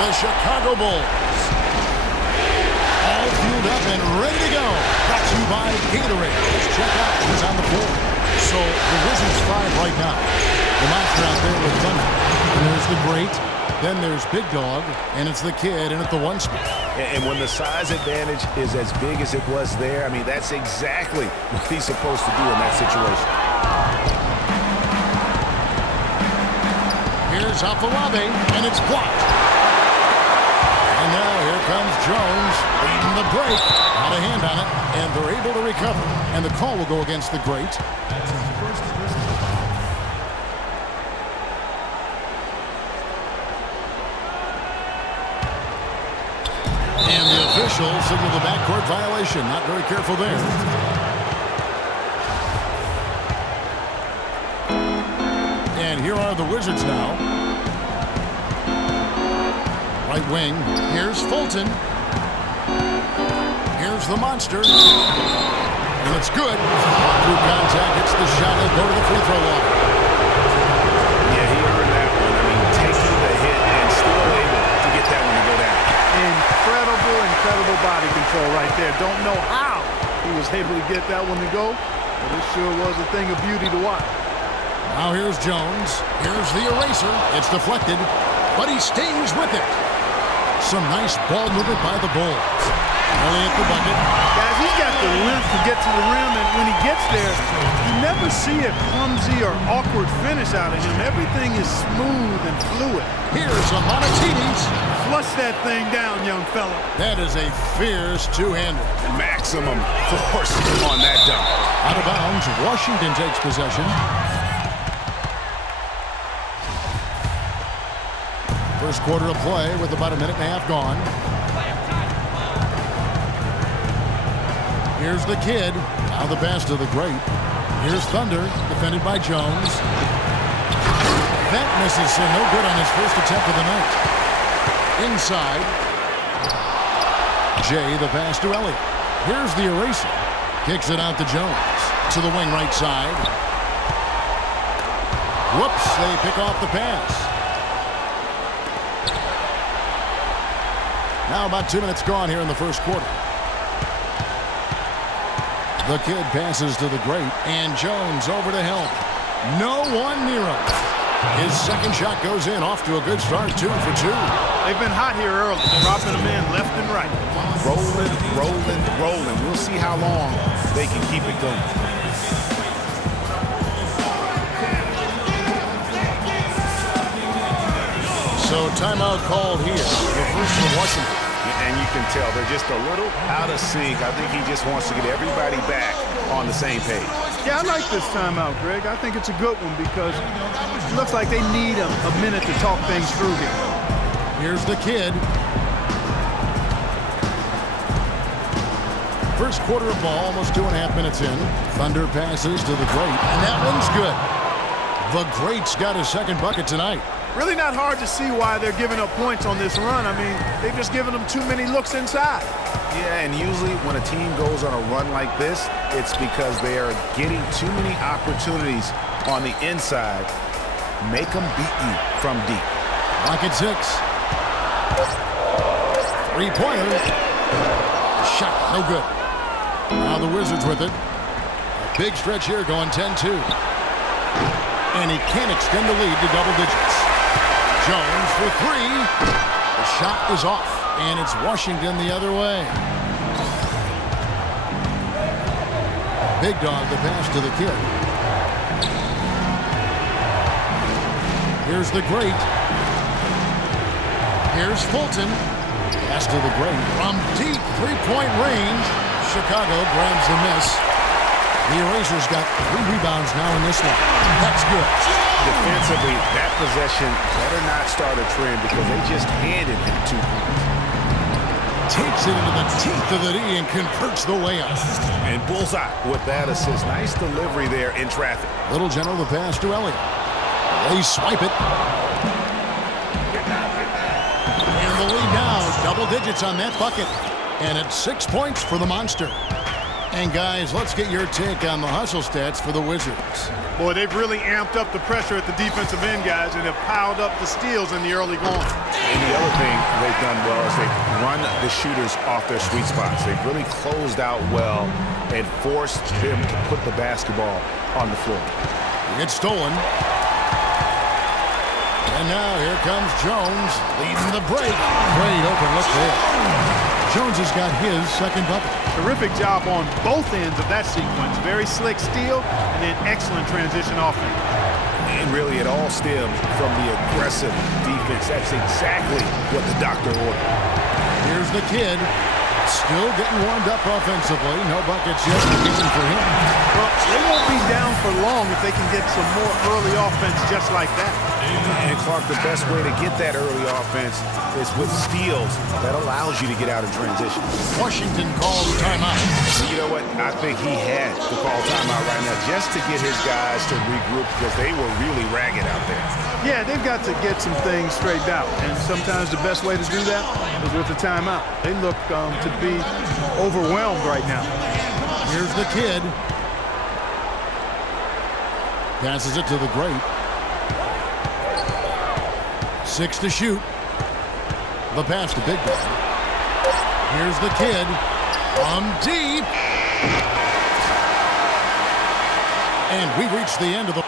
the Chicago Bulls. All fueled up and ready to go. Brought to you by Gatorade. Let's check out who's on the floor. So the Wizards 5 right now. The monster out there with Thunder. And there's the Great. Then there's Big Dog. And it's the Kid in at the 1 spot. And when the size advantage is as big as it was there, I mean, that's exactly what he's supposed to do in that situation. Here's Afolabi, and it's blocked. And now here comes Jones leading the break. Not a hand on it, and they're able to recover. And the call will go against the Great. And the official signaled the backcourt violation. Not very careful there. And here are the Wizards now. Right wing. Here's Fulton. Here's the monster. And it's good. Through contact, hits the shot. He'll go to the free throw line. Yeah, he earned that one. I mean, taking the hit and still able to get that one to go down. Incredible body control right there. Don't know how he was able to get that one to go, but it sure was a thing of beauty to watch. Now here's Jones. Here's the eraser. It's deflected, but he stays with it. Some nice ball movement by the Bulls. Early at the bucket. Guys, he's got the length to get to the rim, and when he gets there, you never see a clumsy or awkward finish out of him. Everything is smooth and fluid. Here's a Monatides. Flush that thing down, young fella. That is a fierce two-hander. Maximum force on that dunk. Out of bounds, Washington takes possession. First quarter of play with about a minute and a half gone. Here's the Kid. Now the pass to the Great. Here's Thunder, defended by Jones. That misses, so no good on his first attempt of the night. Inside. Jay, the pass to Elliott. Here's the eraser. Kicks it out to Jones. To the wing right side. Whoops, they pick off the pass. Now about 2 minutes gone here in the first quarter. The Kid passes to the Great, and Jones over to help. No one near him. His second shot goes in, off to a good start, 2 for 2. They've been hot here early, dropping them in left and right. Rolling. We'll see how long they can keep it going. So timeout called here. The first from Washington. And you can tell they're just a little out of sync. I think he just wants to get everybody back on the same page. Yeah, I like this timeout, Greg. I think it's a good one because it looks like they need a minute to talk things through here. Here's the Kid. First quarter of ball, almost 2.5 minutes in. Thunder passes to the Great, and that one's good. The Great's got his second bucket tonight. Really not hard to see why they're giving up points on this run. I mean, they've just given them too many looks inside. Yeah, and usually when a team goes on a run like this, it's because they are getting too many opportunities on the inside. Make them beat you from deep. Lock at 6. Three-pointer. Shot, no good. Now the Wizards with it. A big stretch here going 10-2. And he can't extend the lead to double digits. Jones for 3. The shot is off, and it's Washington the other way. Big Dog, the pass to the Kid. Here's the Great. Here's Fulton. Pass to the Great. From deep three-point range, Chicago grabs the miss. The Erasers got 3 rebounds now in this one. That's good. Defensively, that possession better not start a trend because they just handed him 2 points. Takes it into the teeth of the D and converts the layup. And bullseye with that assist. Nice delivery there in traffic. Little General the pass to Elliott. They swipe it. And the lead now, double digits on that bucket. And it's 6 points for the Monster. And guys, let's get your take on the hustle stats for the Wizards. Boy, they've really amped up the pressure at the defensive end, guys, and have piled up the steals in the early going. And the other thing they've done well is they've run the shooters off their sweet spots. They've really closed out well and forced them to put the basketball on the floor. It's stolen. And now here comes Jones leading the break. Great open look there. Jones has got his second bucket. Terrific job on both ends of that sequence. Very slick steal and then excellent transition offense. And really it all stems from the aggressive defense. That's exactly what the doctor ordered. Here's the kid. Still getting warmed up offensively. No buckets yet again for him. Well, they won't be down for long if they can get some more early offense just like that. And Clark, the best way to get that early offense is with steals that allows you to get out of transition. Washington calls timeout. You know what? I think he had to call timeout right now just to get his guys to regroup because they were really ragged out there. Yeah, they've got to get some things straightened out. And sometimes the best way to do that is with the timeout. They look to be overwhelmed right now. Here's the kid. Passes it to the great. 6 to shoot. The pass to Big Dog. Here's the kid. From deep. And we reach the end of the...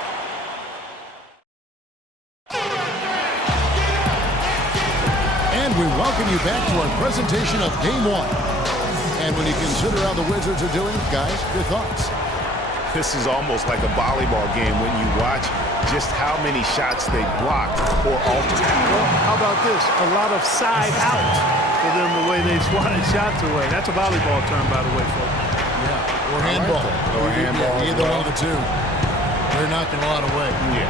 And we welcome you back to our presentation of Game 1. And when you consider how the Wizards are doing, guys, your thoughts? This is almost like a volleyball game when you watch just how many shots they blocked or altered. Well, how about this? A lot of side out for them the way they swatted shots away. That's a volleyball term, by the way, folks. Yeah, or handball. Or handball. Either one of the two. They're knocking a lot away. Yeah.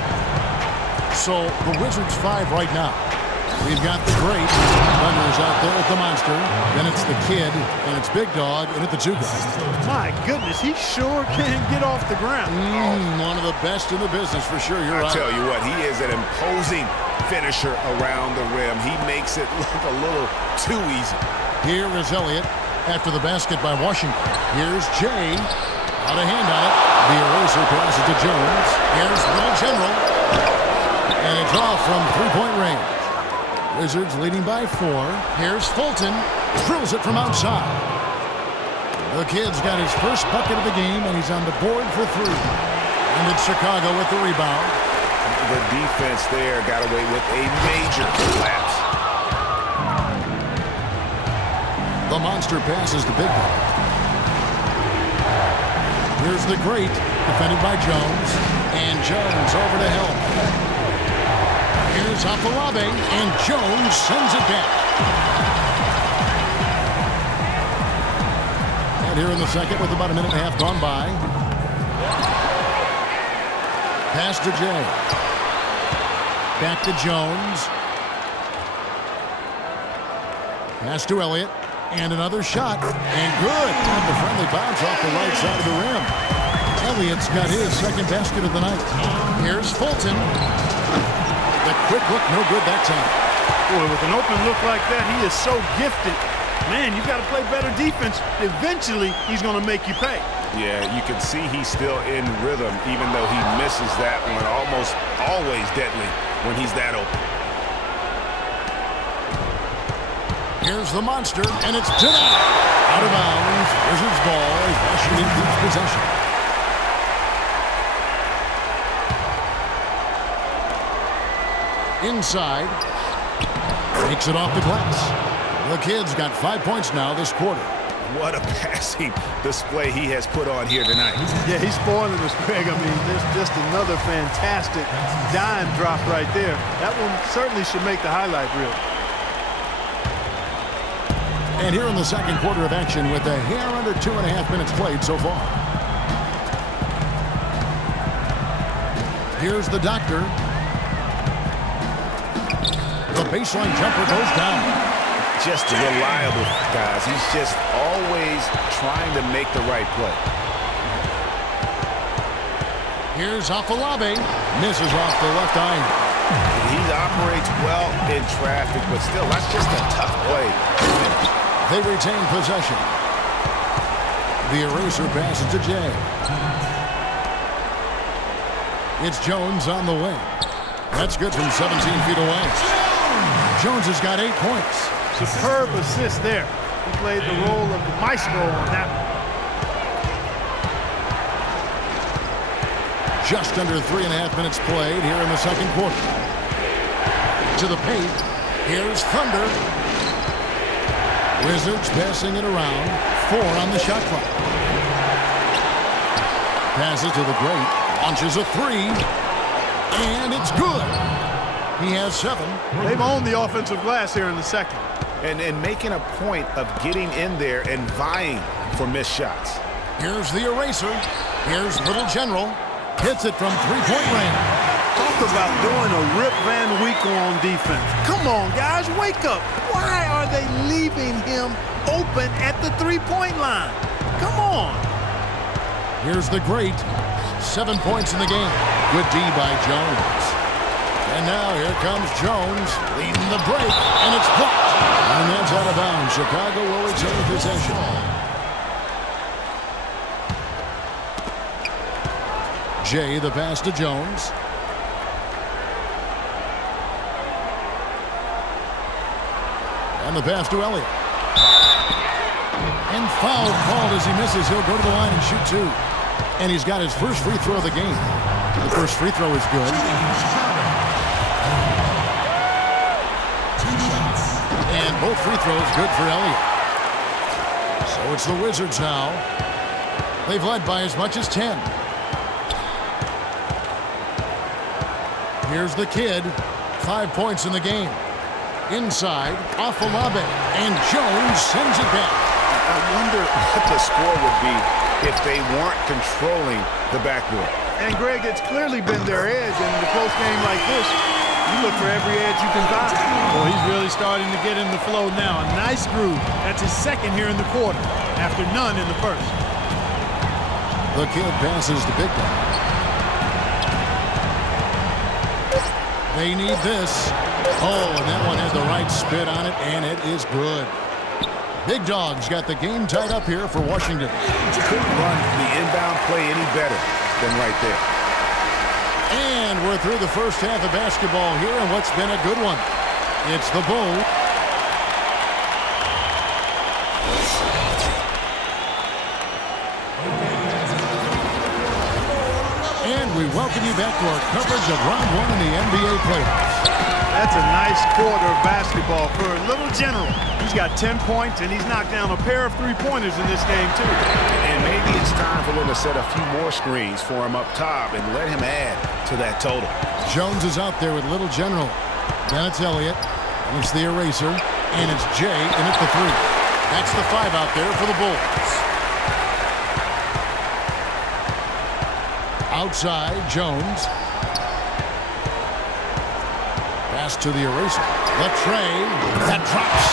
So the Wizards 5 right now. We've got the great runners out there at the monster. Then it's the kid, and it's Big Dog, and at the two guys. My goodness, he sure can get off the ground. One of the best in the business for sure. You're right. I tell you what, he is an imposing finisher around the rim. He makes it look a little too easy. Here is Elliott after the basket by Washington. Here's Jay. Out of hand on it. The eraser passes to Jones. Here's Will General. And it's off from three-point range. Wizards leading by 4. Here's Fulton. Drills it from outside. The kid's got his first bucket of the game, and he's on the board for 3. And it's Chicago with the rebound. The defense there got away with a major collapse. The monster passes to Big Dog. Here's the great, defended by Jones. And Jones over to help. Here's Afolabi, and Jones sends it back. And here in the second with about a minute and a half gone by. Pass to Jay. Back to Jones. Pass to Elliott. And another shot. And good. And the friendly bounce off the right side of the rim. Elliott's got his second basket of the night. Here's Fulton. The quick look, no good that time. Boy, with an open look like that, he is so gifted. Man, you've got to play better defense. Eventually, he's going to make you pay. Yeah, you can see he's still in rhythm, even though he misses that one. Almost always deadly when he's that open. Here's the monster, and it's denied. Out of bounds. Wizards ball as Washington keeps possession. Inside. Takes it off the glass. The kid's got 5 points now this quarter. What a passing display he has put on here tonight. Yeah, he's spoiling us, Greg. I mean, there's just another fantastic dime drop right there. That one certainly should make the highlight reel. And here in the second quarter of action with a hair under 2.5 minutes played so far. Here's the doctor. The baseline jumper goes down. Just reliable, guys. He's just always trying to make the right play. Here's Afolabi. Misses off the left eye. He operates well in traffic, but still, that's just a tough play to finish. They retain possession. The eraser passes to Jay. It's Jones on the wing. That's good from 17 feet away. Jones has got 8 points. Superb assist there. He played the role of the maestro on that one. Just under 3.5 minutes played here in the second quarter. To the paint. Here's Thunder. Wizards passing it around. 4 on the shot clock. Passes to the great. Launches a 3. And it's good. He has 7. They've owned the offensive glass here in the second. And making a point of getting in there and vying for missed shots. Here's the eraser. Here's Little General. Hits it from 3-point range. Talk about doing a Rip Van Winkle on defense. Come on, guys, wake up. Why are they leaving him open at the 3-point line? Come on. Here's the great. 7 points in the game. Good D by Jones. And now here comes Jones leading the break, and it's blocked. And that's out of bounds. Chicago will retain possession. Jay, the pass to Jones. And the pass to Elliott. And foul called as he misses. He'll go to the line and shoot 2. And he's got his first free throw of the game. The first free throw is good. And both free throws good for Elliott. So it's the Wizards now. They've led by as much as 10. Here's the kid. 5 points in the game. Inside, Afolabi, and Jones sends it back. I wonder what the score would be if they weren't controlling the backboard. And, Greg, it's clearly been their edge, and in a close game like this, you look for every edge you can find. Well, he's really starting to get in the flow now. A nice groove. That's his second here in the quarter, after none in the first. The kid passes to Big Dog. They need this. Oh, and that one has the right spit on it, and it is good. Big Dog's got the game tied up here for Washington. Couldn't run the inbound play any better than right there. And we're through the first half of basketball here, and what's been a good one. It's the Bulls. And we welcome you back to our coverage of round 1 in the NBA playoffs. That's a nice quarter of basketball for a Little General. He's got 10 points, and he's knocked down a pair of three-pointers in this game, too. And maybe it's time for them to set a few more screens for him up top and let him add to that total. Jones is out there with Little General. Then it's Elliott, and it's the eraser, and it's Jay, and it's the 3. That's the 5 out there for the Bulls. Outside, Jones. Pass to the eraser. The tray. That drops.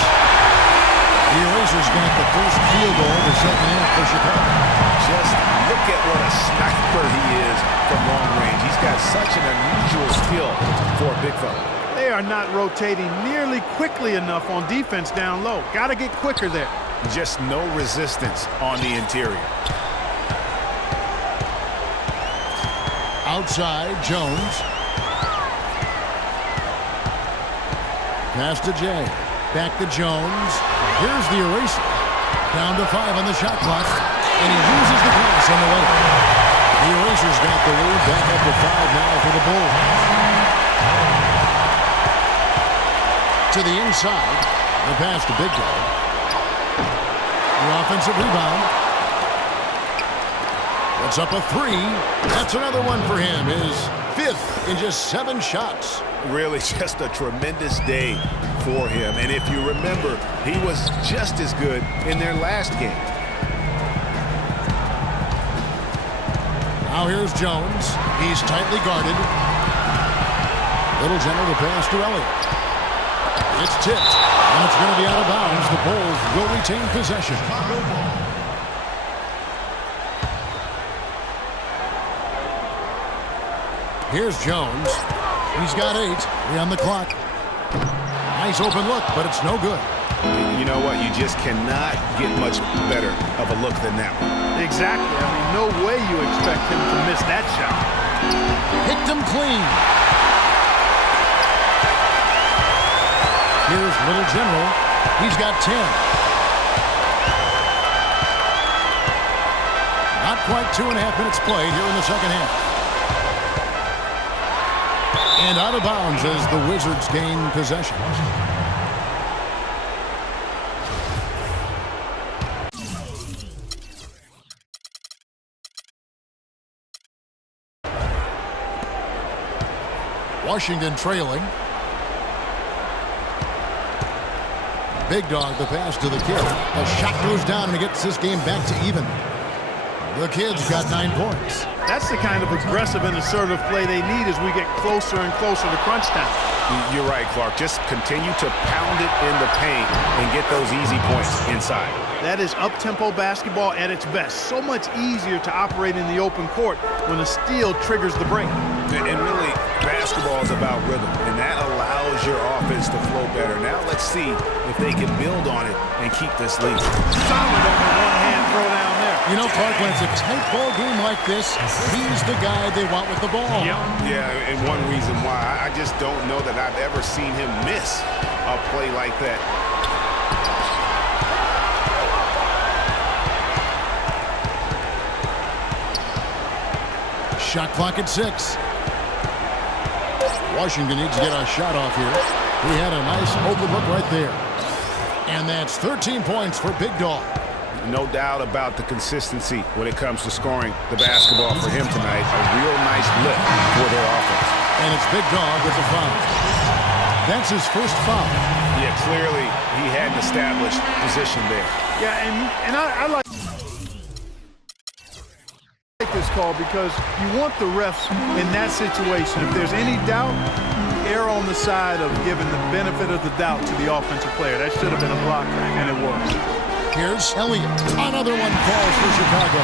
The eraser's got the first field goal of the second half for Chicago. Just look at what a sniper he is from long range. He's got such an unusual skill for a big fella. They are not rotating nearly quickly enough on defense down low. Got to get quicker there. Just no resistance on the interior. Outside, Jones. Pass to Jay. Back to Jones. Here's the eraser. Down to 5 on the shot clock. And he loses the pass on the way. The eraser's got the lead. Back up to 5 now for the Bulls. To the inside. The pass to Big Dog. The offensive rebound. Puts up a 3. That's another one for him. His 5th in just 7 shots. Really just a tremendous day for him. And if you remember, he was just as good in their last game. Now here's Jones. He's tightly guarded. Little General to pass to Elliott. It's tipped. And it's going to be out of bounds. The Bulls will retain possession. Here's Jones. He's got 8. 3 on the clock. Nice open look, but it's no good. You know what? You just cannot get much better of a look than that one. Exactly. I mean, no way you expect him to miss that shot. Picked him clean. Here's Little General. He's got 10. Not quite 2.5 minutes played here in the second half. And out of bounds as the Wizards gain possession. Washington trailing. Big Dog, the pass to the kid. The shot goes down and he gets this game back to even. The Kid's got 9 points. That's the kind of aggressive and assertive play they need as we get closer and closer to crunch time. You're right, Clark. Just continue to pound it in the paint and get those easy points inside. That is up-tempo basketball at its best. So much easier to operate in the open court when a steal triggers the break. And really, basketball is about rhythm, and that allows your offense to flow better. Now let's see if they can build on it and keep this lead. Solid on the one-hand throw down there. You know, Clark, when it's a tight ball game like this, he's the guy they want with the ball. Yeah, and one reason why. I just don't know that I've ever seen him miss a play like that. Shot clock at 6. Washington needs to get a shot off here. He had a nice open look right there. And that's 13 points for Big Dog. No doubt about the consistency when it comes to scoring the basketball for him tonight. A real nice lift for their offense. And it's Big Dog with the foul. That's his first foul. Yeah, clearly he had an established position there. Yeah, and I like this call because you want the refs in that situation. If there's any doubt, err on the side of giving the benefit of the doubt to the offensive player. That should have been a blocker, and it was. Here's Elliott. Another one falls for Chicago.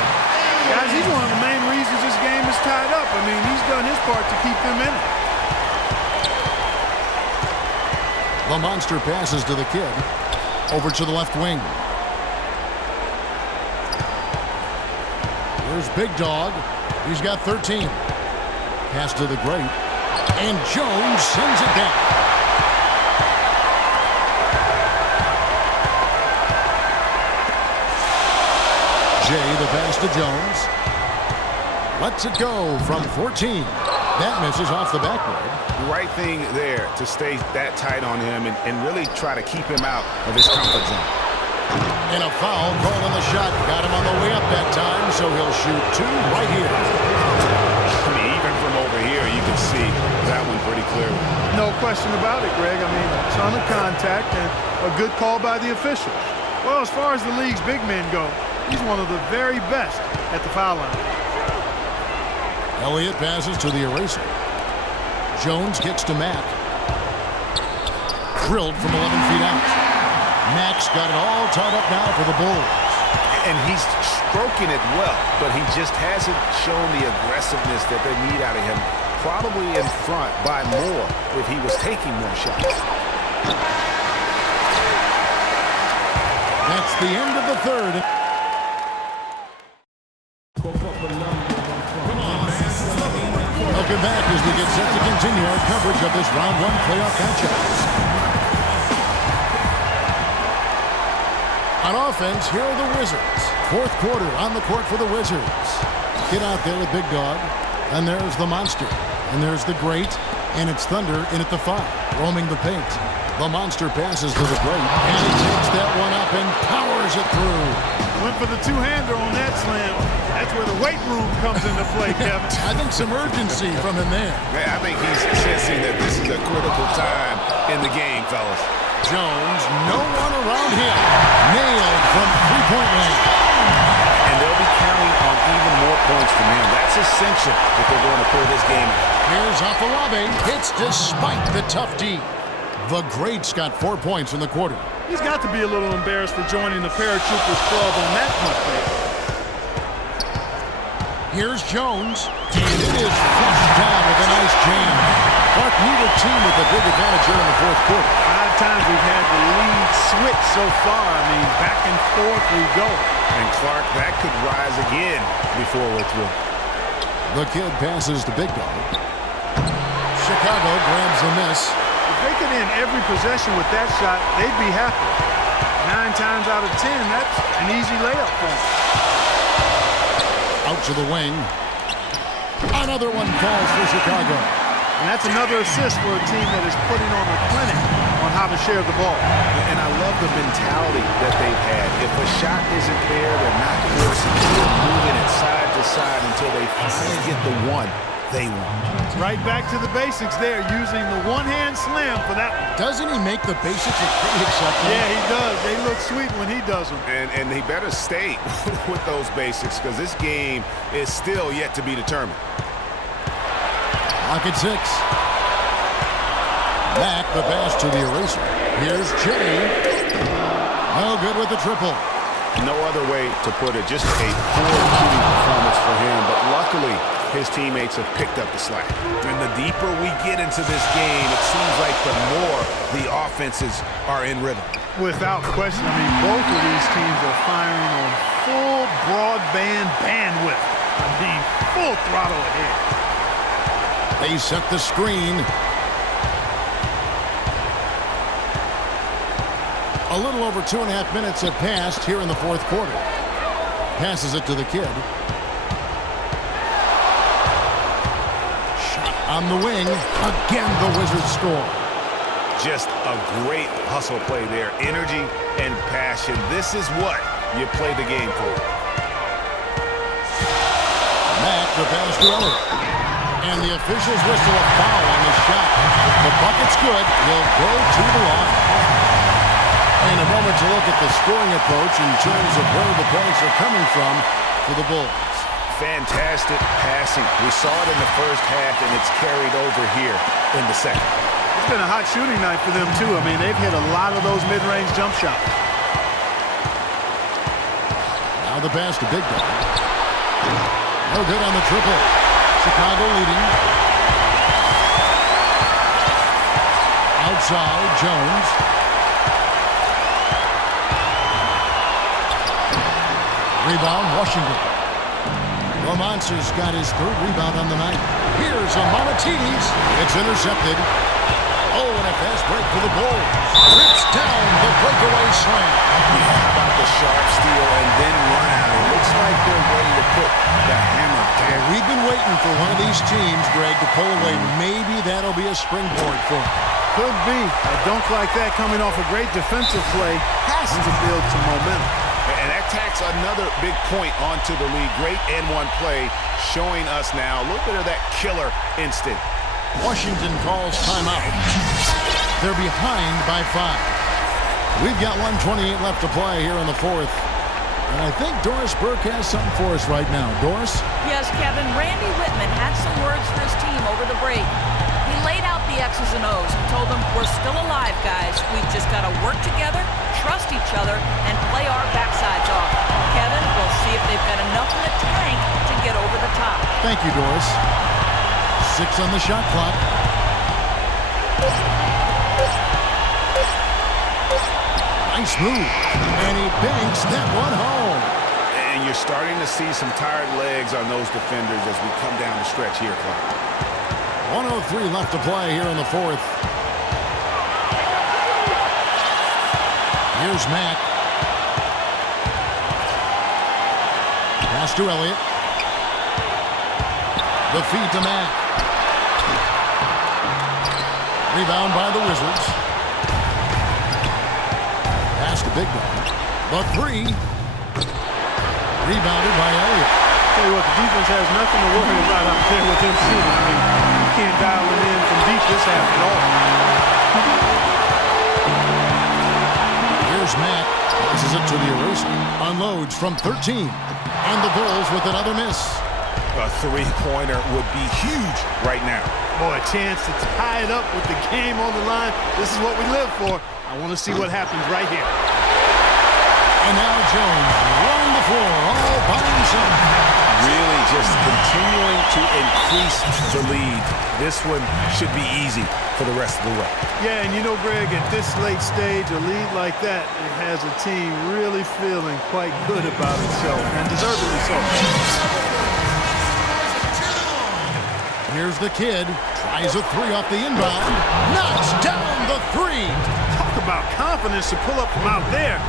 Guys, he's one of the main reasons this game is tied up. I mean, he's done his part to keep them in it. The monster passes to the kid. Over to the left wing. Here's Big Dog. He's got 13. Pass to the great. And Jones sends it down. Jay, the pass to Jones. Lets it go from 14. That misses off the backboard. Right thing there to stay that tight on him and really try to keep him out of his comfort zone. And a foul call on the shot. Got him on the way up that time, so he'll shoot 2 right here. I mean, even from over here, you can see that one pretty clearly. No question about it, Greg. I mean, a ton of contact and a good call by the officials. Well, as far as the league's big men go, he's one of the very best at the foul line. Elliott passes to the eraser. Jones kicks to Mack. Drilled from 11 feet out. Mack's got it all tied up now for the Bulls. And he's stroking it well, but he just hasn't shown the aggressiveness that they need out of him. Probably in front by more if he was taking more shots. That's the end of the third. Welcome back as we get set to continue our coverage of this round 1 playoff matchup. On offense, here are the Wizards. 4th quarter on the court for the Wizards. Get out there with Big Dog. And there's the monster. And there's the great. And it's Thunder in at the 5, roaming the paint. The monster passes to the great. And he takes that one up and powers it through. Went for the two-hander on that slam. That's where the weight room comes into play, Kevin. I think some urgency from him there. I think he's sensing that this is a critical time in the game, fellas. Jones, no one around him. Nailed from 3-point range. And they'll be counting on even more points from him. That's essential if they're going to pull this game out. Here's Afolabi. Hits despite the tough D. The great's got 4 points in the quarter. He's got to be a little embarrassed for joining the Paratroopers Club on that much rate. Here's Jones. And it is flushed down with a nice jam. Clark, neither team with a big advantage here in the 4th quarter. 5 times we've had the lead switch so far. I mean, back and forth we go. And Clark, that could rise again before we're through. The kid passes to Big Dog. Chicago grabs the miss. If they could end every possession with that shot, they'd be happy. 9 times out of 10, that's an easy layup for them. Out to the wing. Another one falls for Chicago. And that's another assist for a team that is putting on a clinic on how to share the ball. And I love the mentality that they've had. If a shot isn't there, they're not forcing it. They're moving it side to side until they finally get the one they want. Right back to the basics there, using the one-hand slam for that one. Doesn't he make the basics look pretty acceptable? Yeah, he does. They look sweet when he does them. And he better stay with those basics because this game is still yet to be determined. Lock at 6. Back the pass to the eraser. Here's Jay. No good with the triple. No other way to put it. Just a poor shooting performance for him. But luckily, his teammates have picked up the slack. And the deeper we get into this game, it seems like the more the offenses are in rhythm. Without question. I mean, both of these teams are firing on full broadband bandwidth. I mean, full throttle ahead. They set the screen. A little over 2.5 minutes have passed here in the fourth quarter. Passes it to the kid. Shot on the wing. Again, the Wizards score. Just a great hustle play there. Energy and passion. This is what you play the game for. Mack, the pass to Elliott. And the officials whistle a foul on the shot. The bucket's good. He'll go to the line. In a moment to look at the scoring approach in terms of where the points are coming from for the Bulls. Fantastic passing. We saw it in the first half, and it's carried over here in the second. It's been a hot shooting night for them, too. I mean, they've hit a lot of those mid-range jump shots. Now the pass to Big Dog. No good on the triple. Chicago leading. Outside, Jones. Rebound, Washington. Romance's got his third rebound on the night. Here's a Monetides. It's intercepted. Oh, and a fast break for the Bulls. Rips down the breakaway slam. Yeah, how about the sharp steal and then run out? It looks like they're ready to put the hammer down. We've been waiting for one of these teams, Greg, to pull away. Maybe that'll be a springboard for them. Could be. A dunk like that coming off a great defensive play has to build some momentum. And that tacks another big point onto the lead. Great N1 play showing us now a little bit of that killer instinct. Washington calls timeout. They're behind by 5. We've got 1:28 left to play here in the fourth. And I think Doris Burke has something for us right now. Doris? Yes, Kevin. Randy Whitman had some words for his team over the break. He laid out the X's and O's and told them, we're still alive, guys. We've just got to work together, trust each other, and play our backsides off. Kevin, we'll see if they've got enough in the tank to get over the top. Thank you, Doris. 6 on the shot clock. Nice move. And he banks that one home. And you're starting to see some tired legs on those defenders as we come down the stretch here, Clark. 1:03 left to play here in the fourth. Here's Mack. Pass to Elliott. The feed to Mack. Rebound by the Wizards. Pass to Big Dog. The 3. Rebounded by Elliott. Tell you what, the defense has nothing to worry about out there with them shooting. I mean, you can't dial it in from deep this half at all. Here's Mack. Passes it to the eraser. Unloads from 13. And the Bulls with another miss. A three-pointer would be huge right now. Boy, a chance to tie it up with the game on the line. This is what we live for. I want to see what happens right here. And now Jones running the floor all by himself. Really just continuing to increase the lead. This one should be easy for the rest of the way. Yeah, and you know, Greg, at this late stage, a lead like that, it has a team really feeling quite good about itself, and deservedly so. Here's the kid. Tries a three off the inbound. Knocks down the three. Talk about confidence to pull up from out there.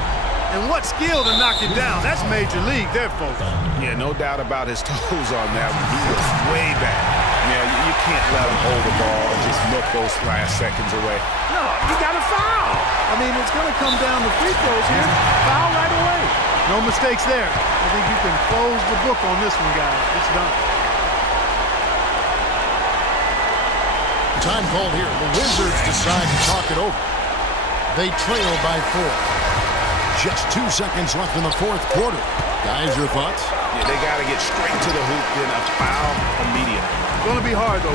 And what skill to knock it down. That's major league there, folks. Yeah, no doubt about his toes on that one. He was way back. Yeah, you can't let him hold the ball and just milk those last seconds away. No, you got to foul. I mean, it's going to come down to free throws here. Foul right away. No mistakes there. I think you can close the book on this one, guys. It's done. Time called here. The Wizards decide to talk it over. They trail by 4. Just 2 seconds left in the fourth quarter. Guys, your thoughts? Yeah, they got to get straight to the hoop, then a foul immediately. It's going to be hard, though.